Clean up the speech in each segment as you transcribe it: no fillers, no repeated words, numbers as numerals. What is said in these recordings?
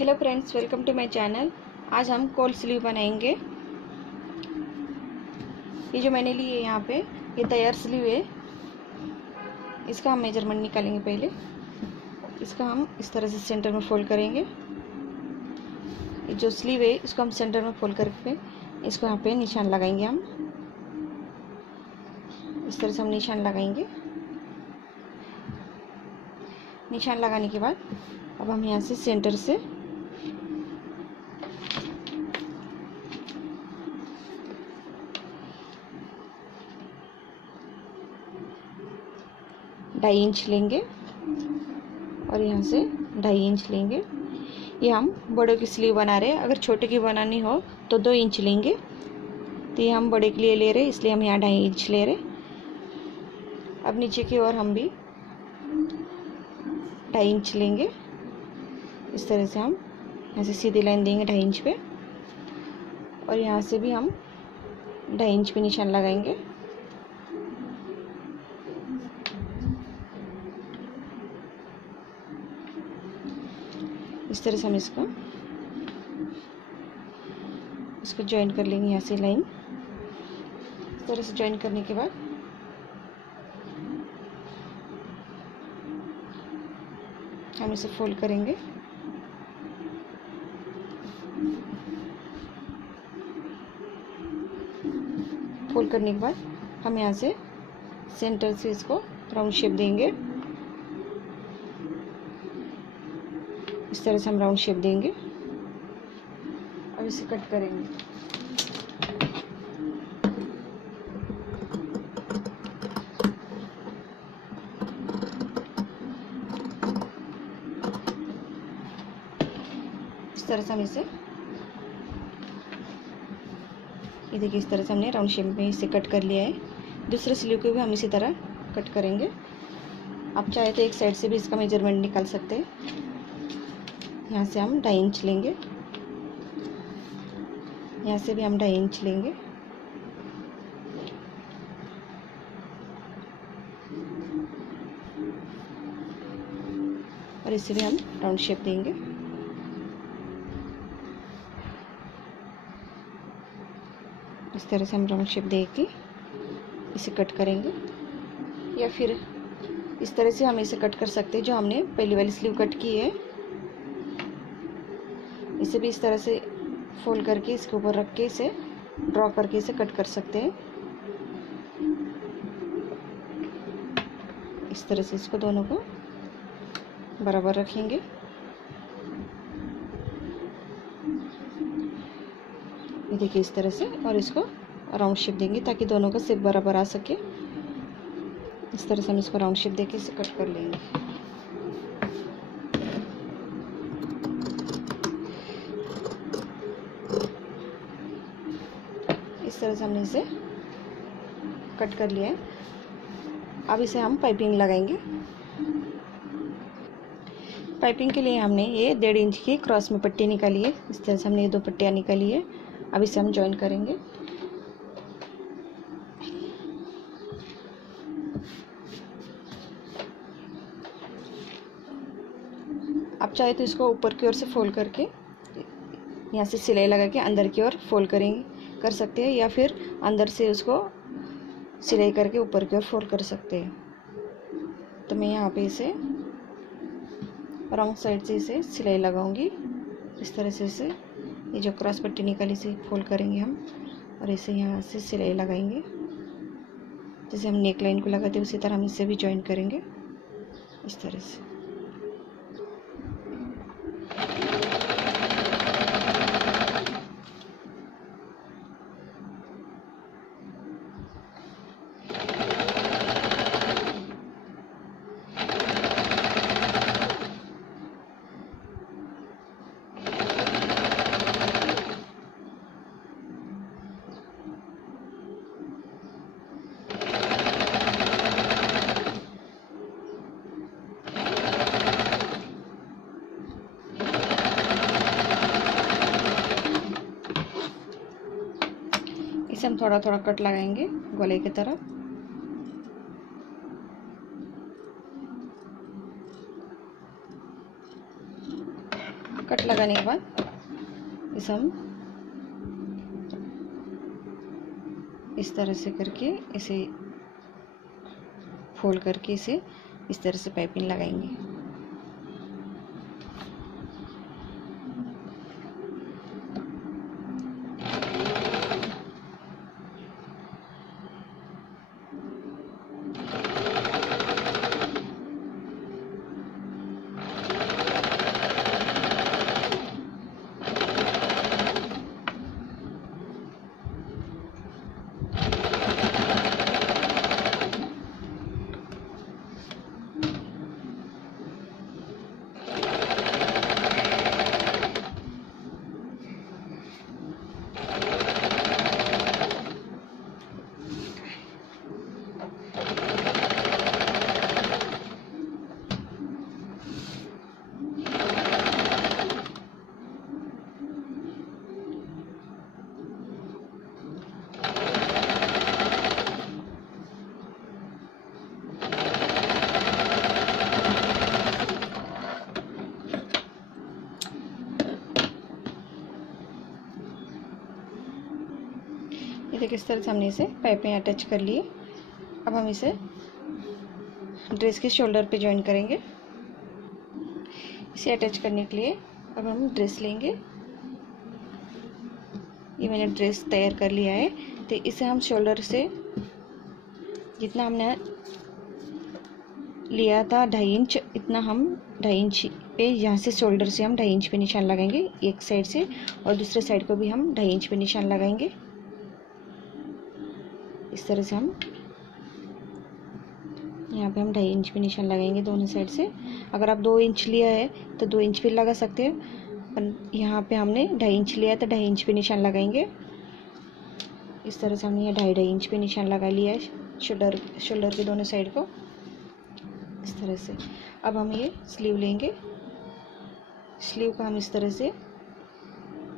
Hello friends, welcome to my channel. आज हम कोल sleeve बनाएंगे। ये जो मैंने ली है यहाँ पे, ये तैयार स्लीव है। इसका हम मेजरमेंट निकालेंगे। पहले इसका हम इस तरह से सेंटर में फोल्ड करेंगे। ये जो स्लीव है इसको हम सेंटर में फोल्ड करके इसको यहाँ पे निशान लगाएंगे। हम इस तरह से हम निशान लगाएंगे। निशान लगाने के बाद अब हम यहाँ से सेंटर से ढाई इंच लेंगे और यहाँ से 2.5 इंच लेंगे। ये हम बड़ों की स्लीव बना रहे हैं। अगर छोटे की बनानी हो तो 2 इंच लेंगे। तो ये हम बड़े के लिए ले रहे हैं, इसलिए हम यहाँ 2.5 इंच ले रहे। अब नीचे की ओर हम भी 2.5 इंच लेंगे। इस तरह से हम यहाँ से सीधी लाइन देंगे 2.5 इंच पे, और यहाँ से भी हम 2.5 इंच पे निशान लगाएंगे। इस तरह से हम इसको ज्वाइन कर लेंगे। यहाँ से लाइन इस तरह से ज्वाइन करने के बाद हम इसे फोल्ड करेंगे। फोल्ड करने के बाद हम यहाँ से सेंटर से इसको राउंड शेप देंगे। इस तरह से हम राउंड शेप देंगे। अब इसे कट करेंगे। इस तरह से हम ये देखिए, इस तरह से हमने राउंड शेप में इसे कट कर लिया है। दूसरे स्लीव को भी हम इसी तरह कट करेंगे। आप चाहे तो एक साइड से भी इसका मेजरमेंट निकाल सकते हैं। यहाँ से हम 2.5 इंच लेंगे, यहाँ से भी हम 2.5 इंच लेंगे। और इसे भी हम राउंड शेप देंगे। इस तरह से हम राउंड शेप देके इसे कट करेंगे, या फिर इस तरह से हम इसे कट कर सकते हैं जो हमने पहली वाली स्लीव कट की है। इसे भी इस तरह से फोल्ड करके इसके ऊपर रख के इसे ड्रॉ करके इसे कट कर सकते हैं। इस तरह से इसको दोनों को बराबर रखेंगे। ये देखिए इस तरह से, और इसको राउंड शेप देंगे ताकि दोनों का शेप बराबर आ सके। इस तरह से हम इसको राउंड शेप देके इसे कट कर लेंगे। इस तरह से हमने इसे कट कर लिया है। अब इसे हम पाइपिंग लगाएंगे। पाइपिंग के लिए हमने ये 1.5 इंच की क्रॉस में पट्टी निकाली है। इस तरह से हमने ये 2 पट्टियाँ निकाली है। अब इसे हम जॉइन करेंगे। आप चाहे तो इसको ऊपर की ओर से फोल्ड करके यहाँ से सिलाई लगा के अंदर की ओर फोल्ड कर सकते हैं, या फिर अंदर से उसको सिलाई करके ऊपर की ओर फोल्ड कर सकते हैं। तो मैं यहाँ पे इसे रॉन्ग साइड से इसे सिलाई लगाऊंगी। इस तरह से इसे ये जो क्रॉस पट्टी निकाली इसे फोल्ड करेंगे हम, और इसे यहाँ से सिलाई लगाएंगे। जैसे हम नेक लाइन को लगाते हैं उसी तरह हम इसे भी जॉइन करेंगे। इस तरह से इसे हम थोड़ा थोड़ा कट लगाएंगे गले की तरफ। कट लगाने के बाद इसे हम इस तरह से करके इसे फोल्ड करके इसे इस तरह से पाइपिंग लगाएंगे। ये देखिए इस तरह से हमने इसे पाइपें अटैच कर लिए। अब हम इसे ड्रेस के शोल्डर पे जॉइन करेंगे। इसे अटैच करने के लिए अब हम ड्रेस लेंगे। ये मैंने ड्रेस तैयार कर लिया है, तो इसे हम शोल्डर से जितना हमने लिया था 2.5 इंच, इतना हम 2.5 इंच पे यहाँ से शोल्डर से हम 2.5 इंच पे निशान लगाएंगे एक साइड से, और दूसरे साइड को भी हम 2.5 इंच पे निशान लगाएंगे। इस तरह से हम यहाँ पे हम 2.5 इंच पे निशान लगाएंगे दोनों साइड से। अगर आप 2 इंच लिया है तो 2 इंच पे लगा सकते हैं, पर यहाँ पे हमने 2.5 इंच लिया है तो 2.5 इंच पे निशान लगाएंगे। इस तरह से हमने ये 2.5 इंच पे निशान लगा लिया है शोल्डर के दोनों साइड को, इस तरह से। अब हम ये स्लीव लेंगे। स्लीव का हम इस तरह से,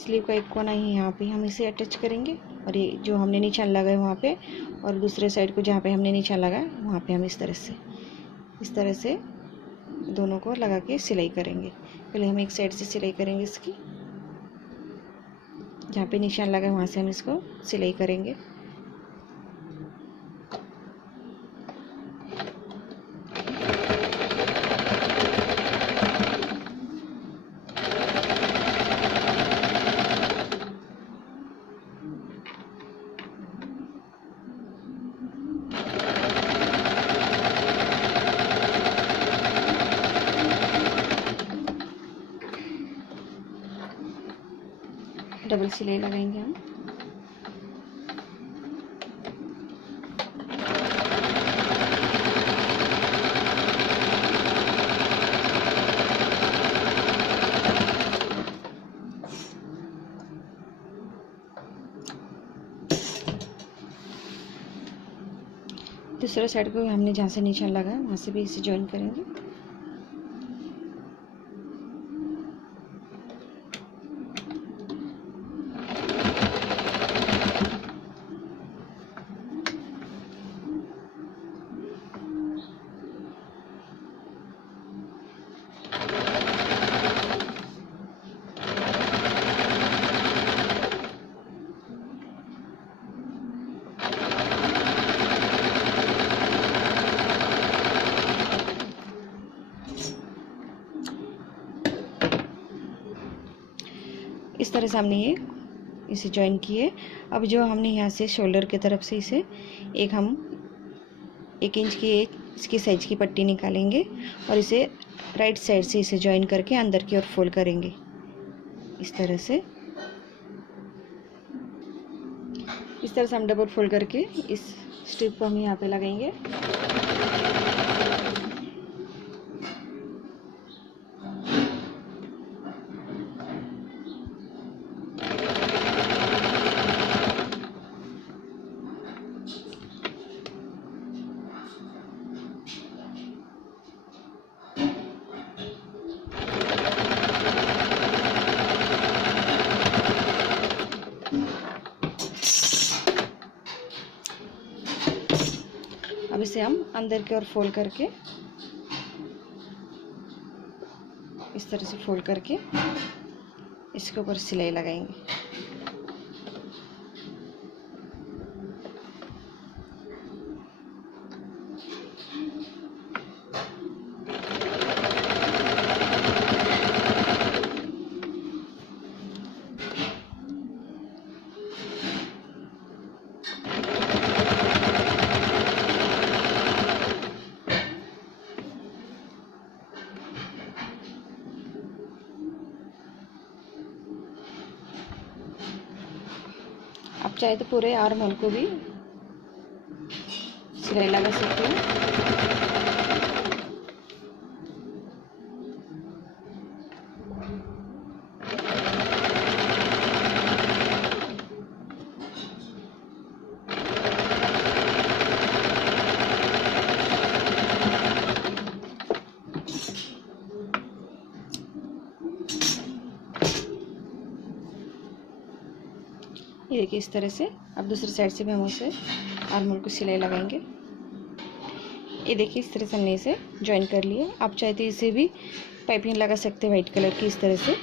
स्लीव का एक कोना ही यहाँ पे हम इसे अटैच करेंगे, और ये जो हमने निशान लगाया वहाँ पे, और दूसरे साइड को जहाँ पे हमने निशान लगाया वहाँ पे हम इस तरह से दोनों को लगा के सिलाई करेंगे। पहले हम एक साइड से सिलाई करेंगे इसकी, जहाँ पे निशान लगा वहाँ से हम इसको सिलाई करेंगे। डबल सिलाई लगाएंगे हम। दूसरे साइड को हमने जहाँ से निशान लगाया वहाँ से भी इसे जॉइन करेंगे। इस तरह से हमने ये इसे जॉइन किए। अब जो हमने यहाँ से शोल्डर की तरफ से इसे हम 1 इंच की इसकी साइज की पट्टी निकालेंगे, और इसे राइट साइड से इसे जॉइन करके अंदर की ओर फोल्ड करेंगे। इस तरह से हम डबल फोल्ड करके इस स्ट्रिप को हम यहाँ पे लगाएंगे। अब इसे हम अंदर की ओर फोल्ड करके इस इस तरह से फोल्ड करके इसके ऊपर सिलाई लगाएंगे। आप चाहे तो पूरे आर्म होल को भी सिलाई लगा सकते हैं। ये देखिए इस तरह से। अब दूसरी साइड से भी हम उसे आर्म होल को सिलाई लगाएंगे। ये देखिए इस तरह से हमने इसे ज्वाइन कर लिया। आप चाहे तो इसे भी पाइपिंग लगा सकते हैं वाइट कलर की इस तरह से।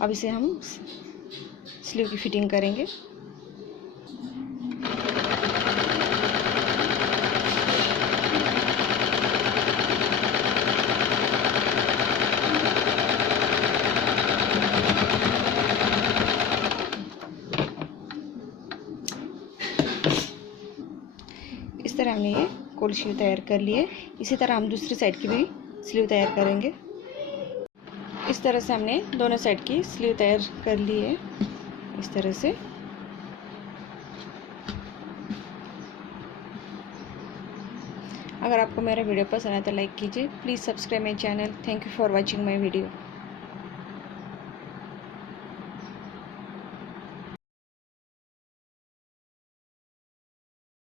अब इसे हम स्लीव की फिटिंग करेंगे। इस तरह हमने ये कोल्ड स्लीव तैयार कर लिए। इसी तरह हम दूसरी साइड की भी स्लीव तैयार करेंगे। इस तरह से हमने दोनों साइड की स्लीव तैयार कर ली है इस तरह से। अगर आपको मेरा वीडियो पसंद आया तो लाइक कीजिए। Please subscribe my channel. Thank you for watching my video.